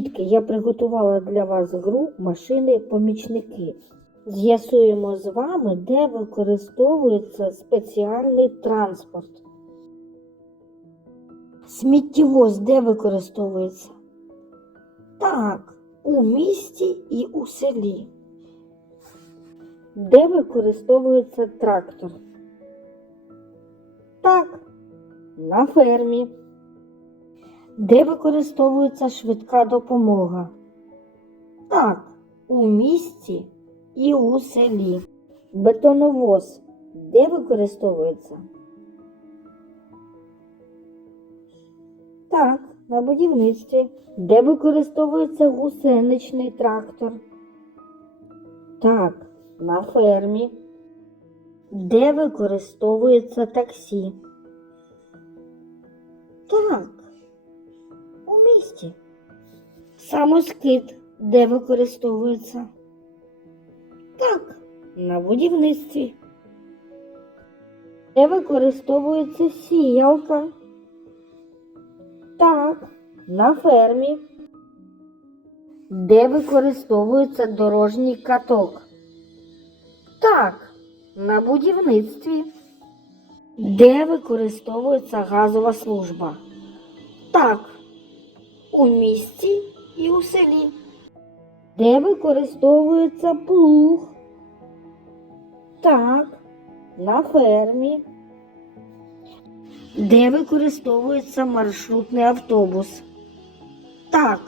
Дітки, я приготувала для вас гру машини-помічники. З'ясуємо з вами, де використовується спеціальний транспорт. Сміттєвоз де використовується? Так, у місті і у селі. Де використовується трактор? Так, на фермі. Де використовується швидка допомога? Так, у місті і у селі. Бетоновоз де використовується? Так, на будівництві. Де використовується гусеничний трактор? Так, на фермі. Де використовується таксі? Так, місті. Самоскид де використовується? Так, на будівництві. Де використовується сіялка? Так, на фермі. Де використовується дорожній каток? Так, на будівництві. Де використовується газова служба? Так, у місті і у селі. Де використовується плуг? Так, на фермі. Де використовується маршрутний автобус? Так,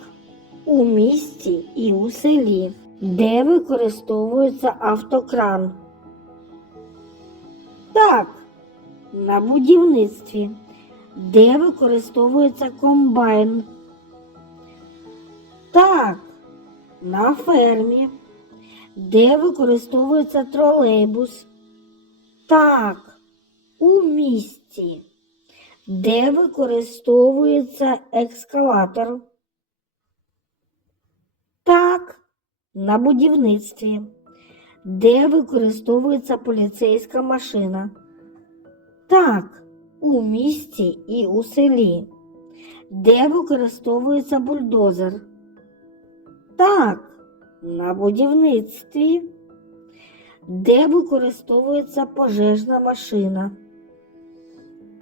у місті і у селі. Де використовується автокран? Так, на будівництві. Де використовується комбайн? Так, на фермі. Де використовується тролейбус? Так, у місті. Де використовується ескалатор? Так, на будівництві. Де використовується поліцейська машина? Так, у місті і у селі. Де використовується бульдозер? Так, на будівництві. Де використовується пожежна машина?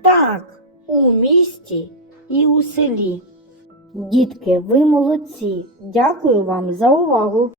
Так, у місті і у селі. Дітки, ви молодці. Дякую вам за увагу.